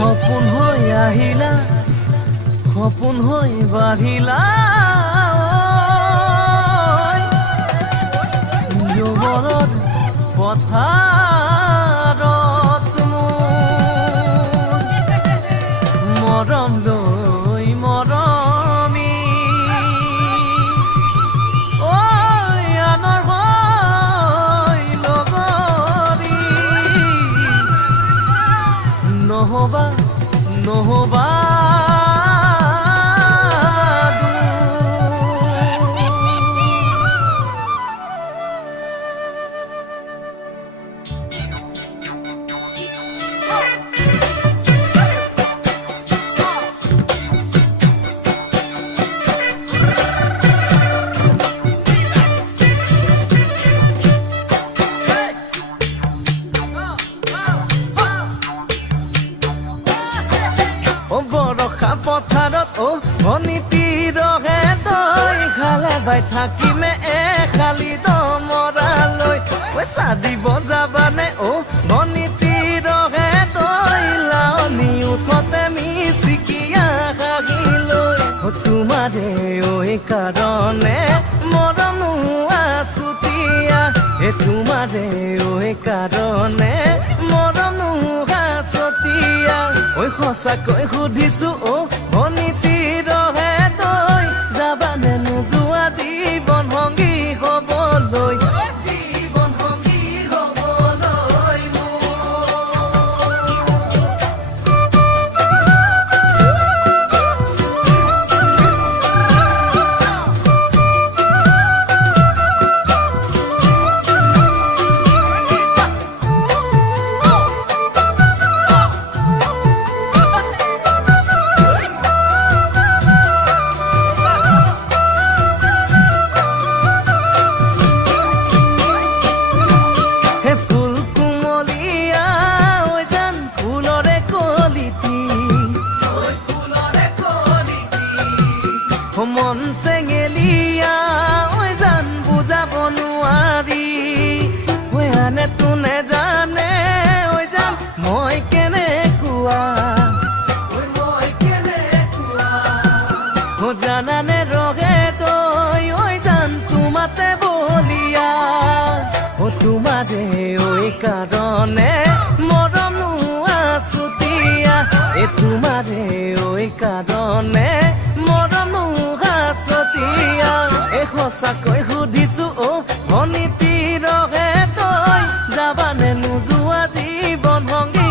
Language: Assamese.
সপোন হৈ আহিলা সপোন হৈ বাঢ়িলা যুগলত পথাৰত মৰম লৈ মৰমি আনৰ হৈ লগৰী নহবা নহবা বৰষা পথাৰত অনিতি ৰহে তই খালে বাই থাকিমে খালি দমৰালৈ পইচা দিব যাবানে অনিতি ৰহে তই লাৱনি উঠতে মিচিকিয়া কাগিলৈ তোমাৰে কাৰণে মৰম আছুতীয়া তোমাৰে কাৰণে মৰম আছতীয়া সঁচাকৈ সুধিছো অনিতি ৰহে তই যাবানে নোযোৱা জীৱন সংগী হবলৈ জীৱন সংগী হবলৈ মন চেঙেলিয়া জান বুজাব নোৱাৰি আনে তোনে জানে জান মই কেনেকুৱা জানানে ৰহে তই জান তোমাতে বলিয়া তোমাৰে কাৰণে মৰম আছুতীয়া তোমাৰে কাৰণে মৰম আছতীয়া সঁচাকৈ সুধিছো অনিতি ৰহে তই যাবানে নোযোৱা জীৱন সংগী